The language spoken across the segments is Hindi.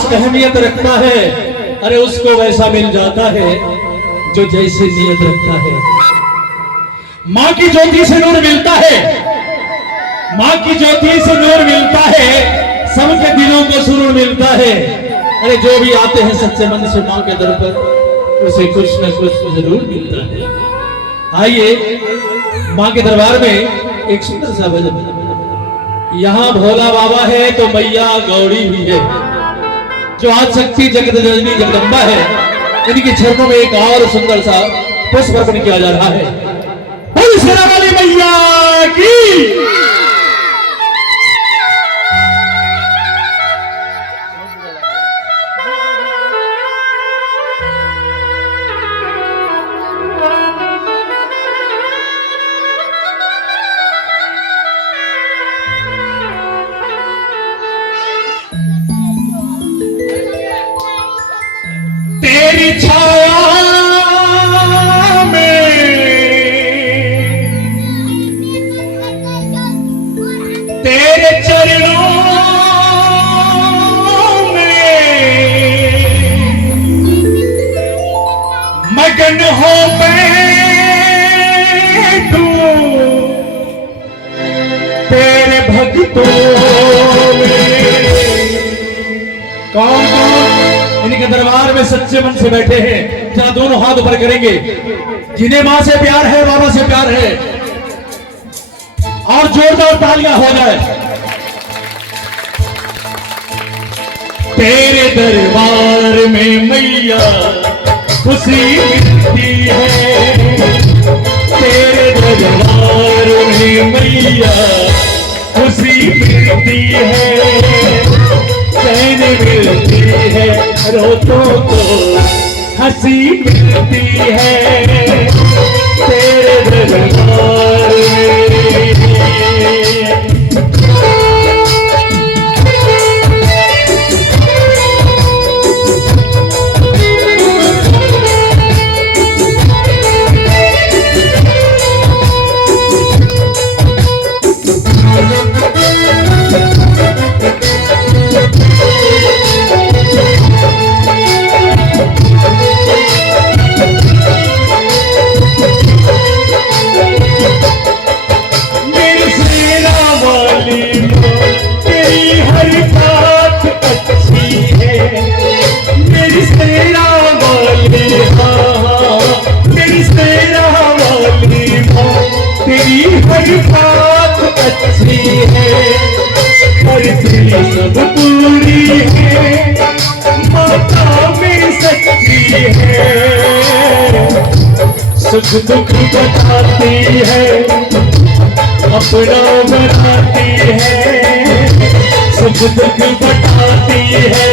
खास अहमियत रखता है, अरे उसको वैसा मिल जाता है जो जैसे नियत रखता है। माँ की ज्योति से नूर मिलता है, माँ की ज्योति से नूर मिलता है, सबके दिलों को सुरूर मिलता है। अरे जो भी आते हैं सच्चे मन से माँ के दर पर, उसे कुछ न कुछ जरूर मिलता है। आइए माँ के दरबार में एक सुंदर सा भजन। यहाँ भोला बाबा है तो मैया गौड़ी भी है, जो आज शक्ति जगत जननी जगदम्बा है, इनके चरणों में एक और सुंदर सा पुष्प अर्पण किया जा रहा है। बोल शेरा वाली मैया की। तेरी छाया में, तेरे चरणों में मगन हो बैठूं तेरे भक्तों में। कौन इनके दरबार में सच्चे मन से बैठे हैं, जरा दोनों हाथ ऊपर करेंगे। जिन्हें मां से प्यार है, बाबा से प्यार है, और जोरदार तालियां हो जाए। तेरे दरबार में मैया खुशी मिलती है, तेरे दरबार में मैया खुशी मिलती है, चैन मिलती है, रोतों को हंसी मिलती है, तेरे दरबार में। सब पूरी है, माता में सच्ची है, सुख दुख बताती है, अपना बनाती है, सुख दुख बताती है,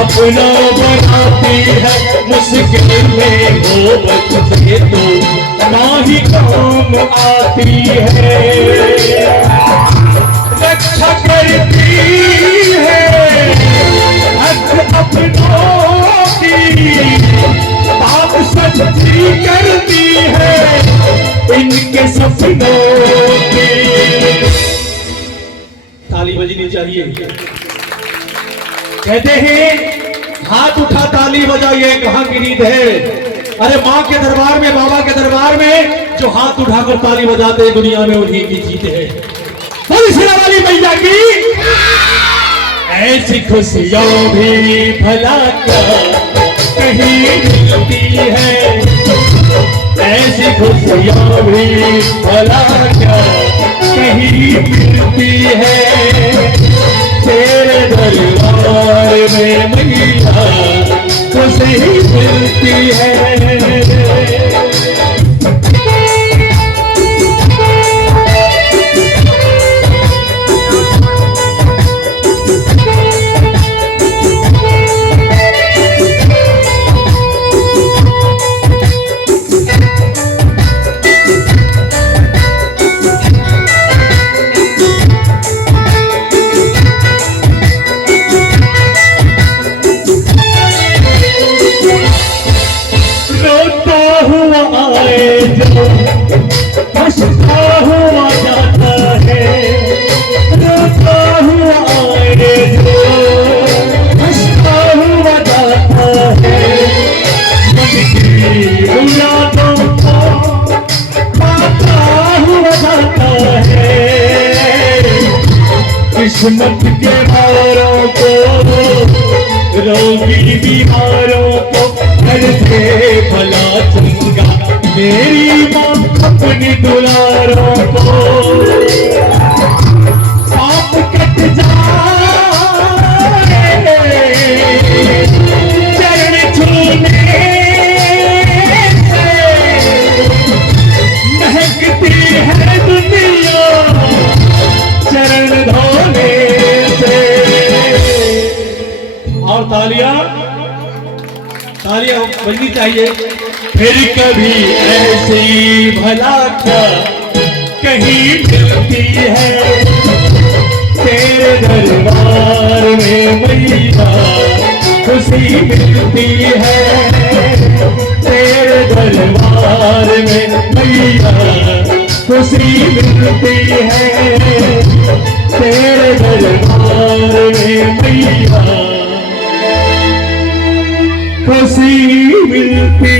अपना बनाती है, मुश्किल में हो बचते तो माँ ही काम आती है, रक्षा करती है हक अपनों की, बाप सच्ची करती है इनके सपनों की। ताली बजनी चाहिए। कहते हैं हाथ उठा ताली बजाइए, कहाँ की रीत है। अरे माँ के दरबार में, बाबा के दरबार में जो हाथ उठाकर ताली बजाते हैं, दुनिया में उन्हीं की जीत है। बोल शेरा वाली मैया की। ऐसी खुशियों भी भला क्या कहीं मिलती है, ऐसी खुशियाँ भी भला क्या कहीं मिलती है, तेरे दरबार में मैया खुशी मिलती है। रोटी किस्मत के मारों को, रोगी बीमारों को घर से भला चंगा, मेरी माँ अपनी दुलारों को। पाप कट जाए चरण छूने से, महकती है दुनिया चरण धोने से। और तालियां तालियां बजनी चाहिए। फिर कभी ऐसी भला क्या कहीं मिलती है, तेरे दरबार में मैया खुशी मिलती है, तेरे दरबार में मैया खुशी मिलती है, तेरे दरबार में मैया खुशी मिलती